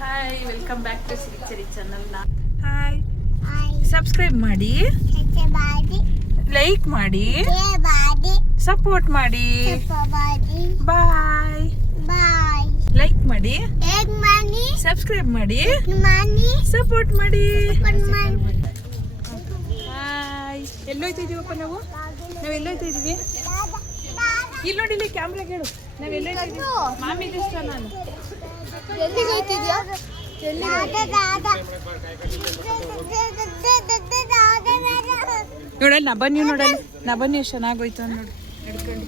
Hi, welcome back to Sirichari channel. Hi, subscribe ಮಾಡಿ, like ಮಾಡಿ, support ಮಾಡಿ. ಬಾಯ್. ಲೈಕ್ ಮಾಡಿ, ಸಬ್ಸ್ಕ್ರೈಬ್ ಮಾಡಿ, ಸಪೋರ್ಟ್ ಮಾಡಿ. ಹಾಯ್, ಎಲ್ಲೋಯ್ತಾ ಇದೀವಪ್ಪ ನಾವು ಎಲ್ಲೋಯ್ತಾ ಇದೀವಿ? ಇಲ್ಲಿ ನೋಡಿ, ಇಲ್ಲಿ ಕ್ಯಾಮ್ರಾಗೆ ಹೇಳು, ನಾವೆಲ್ಲೋಯ್ತಾ ಇದೀವಿ? ಮಾಮಿ ದೇವಸ್ಥಾನ. ನಾನು ಎಲ್ಲಿಗೆ ಹೋಗ್ತಿದ್ಯಾ? ನೋಡಲ್ಲಿ ನಾ ಬನ್ನಿ, ನೋಡಲ್ಲಿ ನಾ ಬನ್ನಿ, ಎಷ್ಟು ಚೆನ್ನಾಗೋಯ್ತು ನೋಡಿ ನಡ್ಕೊಂಡು.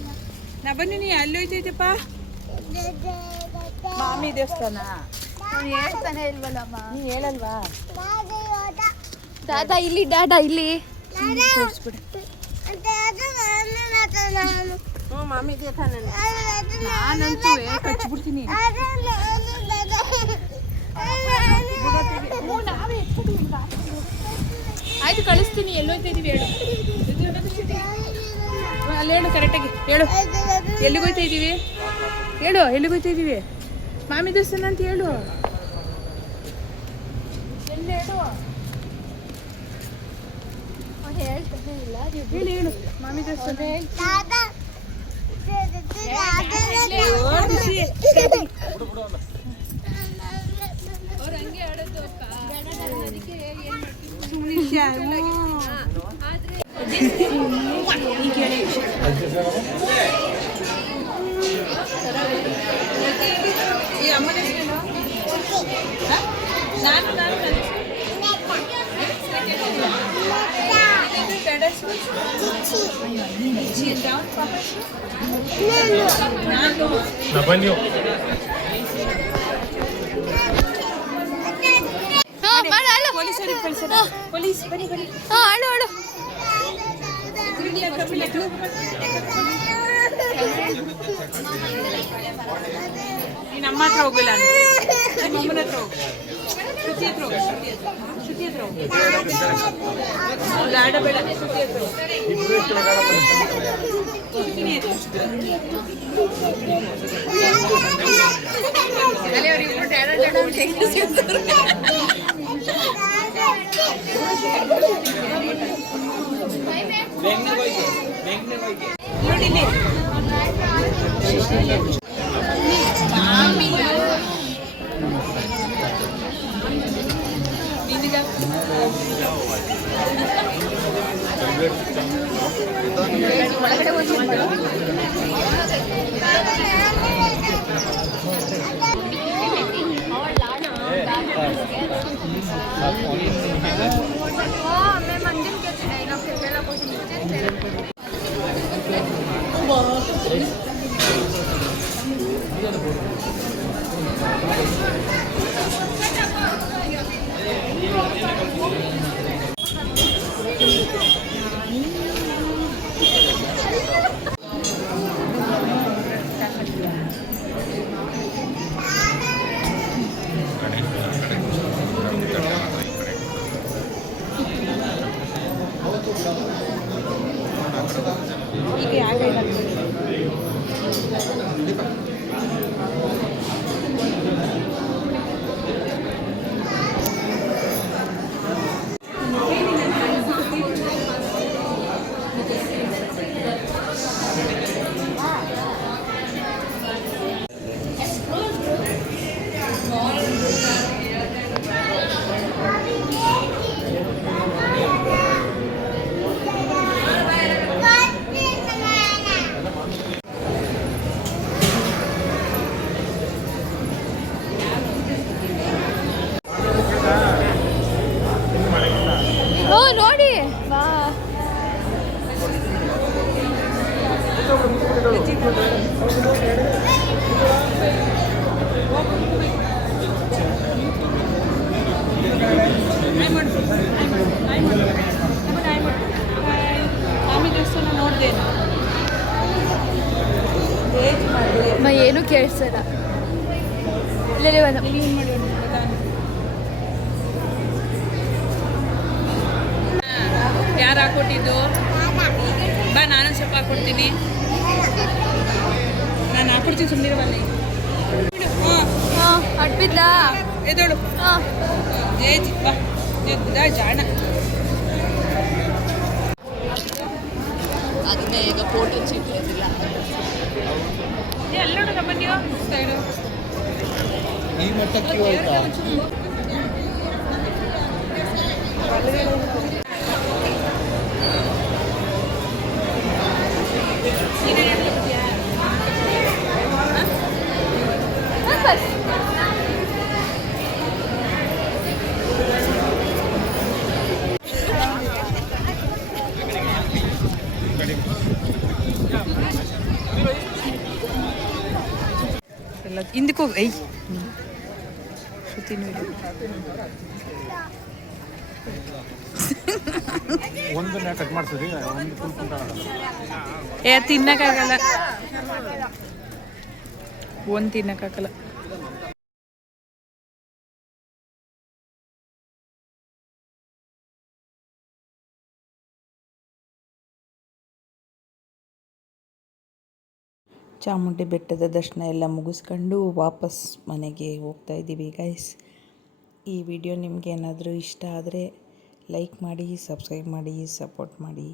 ನಾ ಬನ್ನಿ, ನೀ ಅಲ್ಲಿ ಹೋಯ್ತೈತಪ್ಪ? ಮಾಮಿ ದೇವಸ್ಥಾನ. ನಾನು ಹೇಳ್ತಾನೆ ಇಲ್ವಲ್ಲಮ್ಮ. ನೀ ಹೇಳಲ್ವಾ? ದಾದಾ ಇಲ್ಲಿ, ದಾದಾ ಇಲ್ಲಿ ತೋರಿಸ್ಬಿಡು. ಮಾಮಿ ದೇವಸ್ಥಾನ. ನಾನಂತೂ ಕಚ್ಬಿಡ್ತೀನಿ. ಆಯ್ತು, ಕಳಿಸ್ತೀನಿ. ಎಲ್ಲೋಯ್ತಾ ಇದೀವಿ ಹೇಳು? ಅಲ್ಲಿ ಹೇಳು, ಕರೆಕ್ಟಾಗಿ ಹೇಳು. ಎಲ್ಲಿಗೋಯ್ತಾ ಇದೀವಿ ಹೇಳು? ಎಲ್ಲಿಗೋಯ್ತಾ ಇದೀವಿ? ಮಾಮಿ ದೇವಸ್ಥಾನ ಅಂತ ಹೇಳು. ಎಲ್ಲಿ ಹೇಳು? ಹೇಳ್ತಾನೆ ಇಲ್ಲ. ಹೇಳಿ ಹೇಳು. ಮಾಮಿ ದೇವಸ್ಥಾನ. ಪೊಲೀಸ್ ಬನ್ನಿ ಬನ್ನಿ. ನೀನು ನಮ್ಮ ಹತ್ರ ಹೋಗಿಲ್ಲ, ನಿಮ್ಮ ಅಮ್ಮನ ಹತ್ರ ಹೋಗು. ಶ್ರುತಿ ಹತ್ರ ಹೋಗು. ಶ್ರುತಿ ಹತ್ರ ಹೋಗು. ಗಾಡ ಬೇಡ, ಶ್ರುತಿ ಹತ್ರ ಹೋಗು. ಅವರಿಬ್ರು ಡ್ಯಾಡ ಡ್ಯಾಡ ನೋಡಿಲಿ. ಒಳಗಡೆ ಹೋಗಿ ಈಗ ಯಾಕೆ ನೋಡಿ ಬಾ. ಮಾಮಿ ದೇವಸ್ಥಾನ ನೋಡಿದೆ. ಏನು ಕೇಳಿಸಲ್ಲ. ಕ್ಲೀನ್ ಮಾಡಿ ಯಾರು ಹಾಕೊಟ್ಟಿದ್ದು? ಬಾ, ನಾನು ಸ್ವಲ್ಪ ಹಾಕೊಡ್ತೀನಿ. ನಾನು ಹಾಕೊಡ್ತೀನಿ, ಸುಮ್ಮನೆ. ಅಡ್ಬಿದ್ಲಾ? ಎದೋಳು ಹಾಂ ಏ ಚಿಕ್ಕ ಬಾ ಜಾಣ ಅದನ್ನೇ ಈಗ ಫೋಟೋ ಚಿಟ್ಟಿಲ್ಲ ಎಲ್ಲೋಡು ನಮ್ಮನೆಯೋ ಸೈಡು ಈ ಮಟ್ಟಕ್ಕೆ ಹೋಯ್ತಾ ಎಲ್ಲ ಹಿಂದಕ್ಕೆ ಹೋಗಿ ಐ ಶ್ರುತಿನೂ ಇಲ್ಲ ಒಂದನ್ನ ಕಟ್ ಮಾಡ್ತೀವಿ ಒಂದು ಫುಲ್ ಕುಂಟಾಗಲ್ಲ ಏ ತಿನ್ನಕ್ಕಾಗಲ್ಲ ಒಂದು ತಿನ್ನಕ್ಕಾಗಲ್ಲ ಚಾಮುಂಡಿ ಬೆಟ್ಟದ ದರ್ಶನ ಎಲ್ಲ ಮುಗಿಸ್ಕೊಂಡು ವಾಪಸ್ ಮನೆಗೆ ಹೋಗ್ತಾ ಇದ್ದೀವಿ ಗೈಸ್. ಈ ವಿಡಿಯೋ ನಿಮ್ಗೆ ಏನಾದರೂ ಇಷ್ಟ ಆದರೆ ಲೈಕ್ ಮಾಡಿ, ಸಬ್ಸ್ಕ್ರೈಬ್ ಮಾಡಿ, ಸಪೋರ್ಟ್ ಮಾಡಿ.